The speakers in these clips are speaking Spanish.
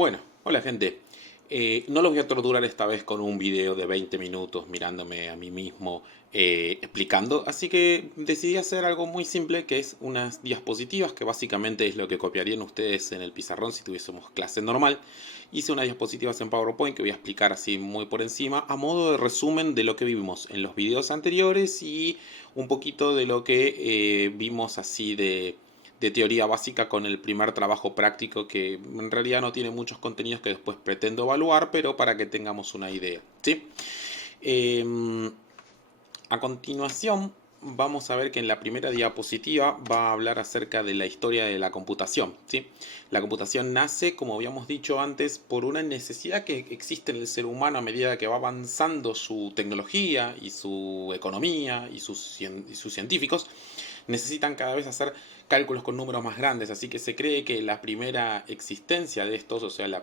Bueno, hola gente. No los voy a torturar esta vez con un video de 20 minutos mirándome a mí mismo explicando, así que decidí hacer algo muy simple que es unas diapositivas que básicamente es lo que copiarían ustedes en el pizarrón si tuviésemos clase normal. Hice unas diapositivas en PowerPoint que voy a explicar así muy por encima a modo de resumen de lo que vimos en los videos anteriores y un poquito de lo que vimos así de teoría básica con el primer trabajo práctico que en realidad no tiene muchos contenidos que después pretendo evaluar, pero para que tengamos una idea, ¿sí? Eh, a continuación vamos a ver que en la primera diapositiva va a hablar acerca de la historia de la computación, ¿sí? La computación nace, como habíamos dicho antes, por una necesidad que existe en el ser humano a medida que va avanzando su tecnología y su economía y sus científicos necesitan cada vez hacer cálculos con números más grandes, así que se cree que la primera existencia de estos, o sea, el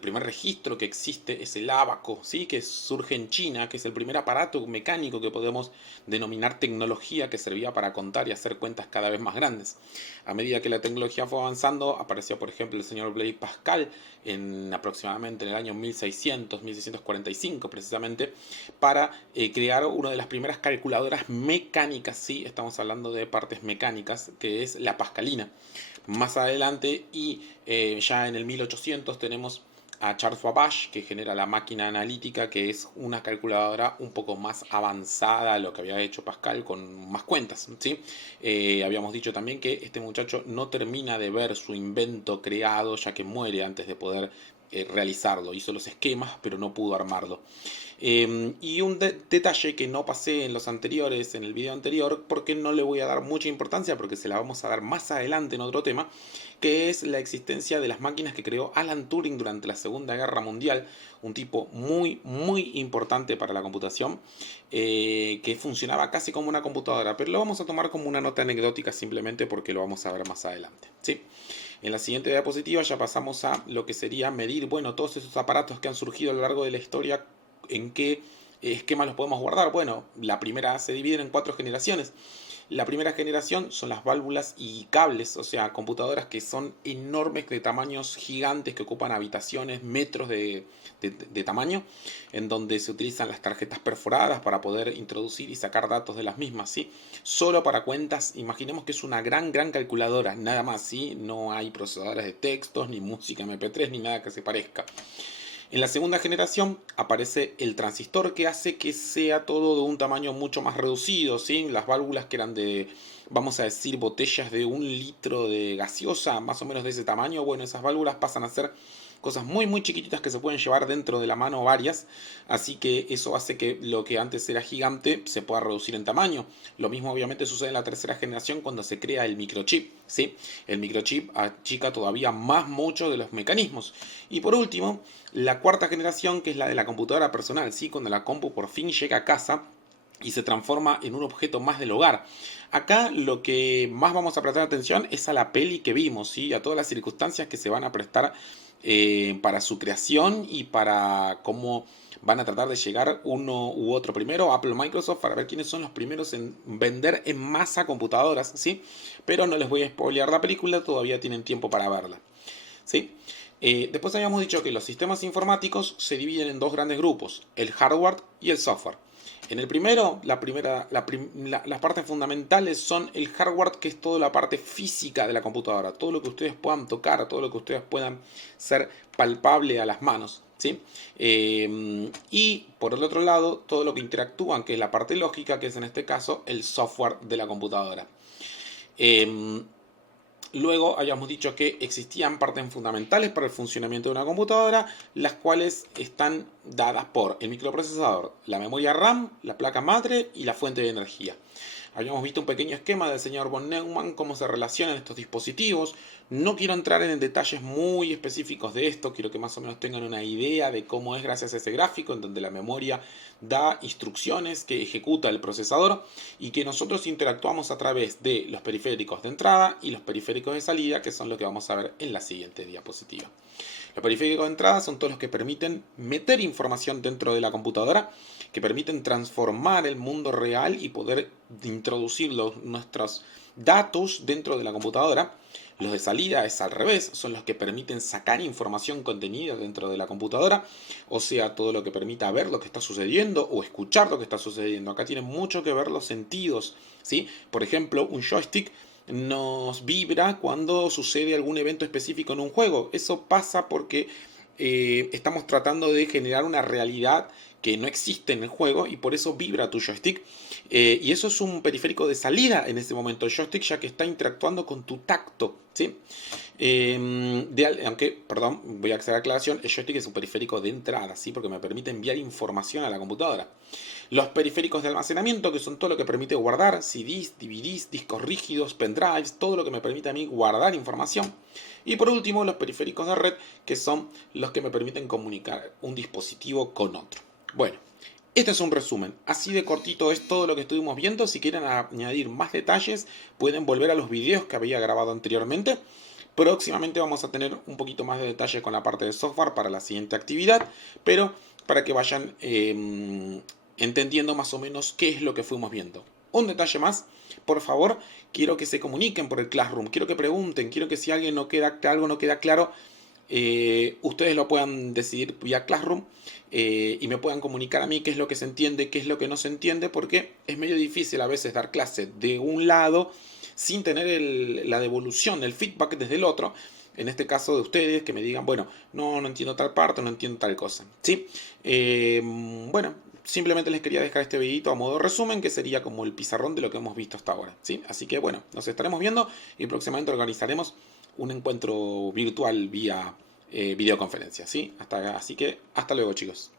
primer registro que existe es el ábaco, ¿sí? Que surge en China, que es el primer aparato mecánico que podemos denominar tecnología que servía para contar y hacer cuentas cada vez más grandes. A medida que la tecnología fue avanzando, apareció por ejemplo el señor Blaise Pascal en aproximadamente en el año 1600, 1645 precisamente, para crear una de las primeras calculadoras mecánicas, sí, estamos hablando de partes mecánicas, que es la pascalina. Más adelante y ya en el 1800 tenemos a Charles Babbage, que genera la máquina analítica, que es una calculadora un poco más avanzada a lo que había hecho Pascal con más cuentas, ¿sí? Habíamos dicho también que este muchacho no termina de ver su invento creado, ya que muere antes de poder realizarlo. Hizo los esquemas, pero no pudo armarlo. Y un detalle que no pasé en los anteriores, en el video anterior, porque no le voy a dar mucha importancia, porque se la vamos a dar más adelante en otro tema, que es la existencia de las máquinas que creó Alan Turing durante la Segunda Guerra Mundial, un tipo muy, muy importante para la computación, que funcionaba casi como una computadora, pero lo vamos a tomar como una nota anecdótica simplemente porque lo vamos a ver más adelante, ¿sí? En la siguiente diapositiva ya pasamos a lo que sería medir, bueno, todos esos aparatos que han surgido a lo largo de la historia, en qué esquemas los podemos guardar. Bueno, la primera se divide en 4 generaciones. La primera generación son las válvulas y cables, o sea, computadoras que son enormes, de tamaños gigantes, que ocupan habitaciones, metros de tamaño, en donde se utilizan las tarjetas perforadas para poder introducir y sacar datos de las mismas, ¿sí? Solo para cuentas, imaginemos que es una gran, gran calculadora, nada más, ¿sí? No hay procesadores de textos, ni música MP3, ni nada que se parezca. En la segunda generación aparece el transistor que hace que sea todo de un tamaño mucho más reducido, ¿sí? Las válvulas que eran de, vamos a decir, botellas de 1 litro de gaseosa, más o menos de ese tamaño, bueno, esas válvulas pasan a ser cosas muy muy chiquititas que se pueden llevar dentro de la mano varias, así que eso hace que lo que antes era gigante se pueda reducir en tamaño. Lo mismo obviamente sucede en la tercera generación cuando se crea el microchip, ¿sí? El microchip achica todavía más mucho de los mecanismos. Y por último, la cuarta generación, que es la de la computadora personal, ¿sí? Cuando la compu por fin llega a casa y se transforma en un objeto más del hogar. Acá lo que más vamos a prestar atención es a la peli que vimos, ¿sí? A todas las circunstancias que se van a prestar para su creación y para cómo van a tratar de llegar uno u otro primero, Apple o Microsoft, para ver quiénes son los primeros en vender en masa computadoras, ¿sí? Pero no les voy a spoilear la película, todavía tienen tiempo para verla, ¿sí? Después habíamos dicho que los sistemas informáticos se dividen en 2 grandes grupos, el hardware y el software. En el primero, las partes fundamentales son el hardware, que es toda la parte física de la computadora, todo lo que ustedes puedan tocar, todo lo que ustedes puedan ser palpable a las manos, ¿sí? Y por el otro lado, todo lo que interactúan, que es la parte lógica, que es en este caso el software de la computadora. Eh, Luego habíamos dicho que existían partes fundamentales para el funcionamiento de una computadora, las cuales están dadas por el microprocesador, la memoria RAM, la placa madre y la fuente de energía. Habíamos visto un pequeño esquema del señor von Neumann, cómo se relacionan estos dispositivos. No quiero entrar en detalles muy específicos de esto, quiero que más o menos tengan una idea de cómo es gracias a ese gráfico, en donde la memoria da instrucciones que ejecuta el procesador y que nosotros interactuamos a través de los periféricos de entrada y los periféricos de salida, que son lo que vamos a ver en la siguiente diapositiva. Los periféricos de entrada son todos los que permiten meter información dentro de la computadora, que permiten transformar el mundo real y poder introducir nuestros datos dentro de la computadora. Los de salida es al revés, son los que permiten sacar información contenida dentro de la computadora, o sea, todo lo que permita ver lo que está sucediendo o escuchar lo que está sucediendo. Acá tienen mucho que ver los sentidos, ¿sí? Por ejemplo, un joystick nos vibra cuando sucede algún evento específico en un juego. Eso pasa porque estamos tratando de generar una realidad que no existe en el juego y por eso vibra tu joystick. Y eso es un periférico de salida en ese momento, el joystick, ya que está interactuando con tu tacto, ¿sí? Aunque, perdón, voy a hacer aclaración, el joystick es un periférico de entrada, ¿sí? Porque me permite enviar información a la computadora. Los periféricos de almacenamiento, que son todo lo que permite guardar, CDs, DVDs, discos rígidos, pendrives, todo lo que me permite a mí guardar información. Y por último, los periféricos de red, que son los que me permiten comunicar un dispositivo con otro. Bueno, este es un resumen. Así de cortito es todo lo que estuvimos viendo. Si quieren añadir más detalles, pueden volver a los videos que había grabado anteriormente. Próximamente vamos a tener un poquito más de detalle con la parte de software para la siguiente actividad, pero para que vayan entendiendo más o menos qué es lo que fuimos viendo. Un detalle más, por favor, quiero que se comuniquen por el Classroom, quiero que pregunten, quiero que si algo no queda claro, ustedes lo puedan decidir vía Classroom y me puedan comunicar a mí qué es lo que se entiende, qué es lo que no se entiende, porque es medio difícil a veces dar clase de un lado sin tener la devolución, el feedback desde el otro. En este caso de ustedes, que me digan, bueno, no entiendo tal parte, no entiendo tal cosa. ¿Sí? Bueno, simplemente les quería dejar este videito a modo resumen, que sería como el pizarrón de lo que hemos visto hasta ahora. ¿Sí? Así que bueno, nos estaremos viendo y próximamente organizaremos un encuentro virtual vía videoconferencia. ¿Sí? Así que hasta luego, chicos.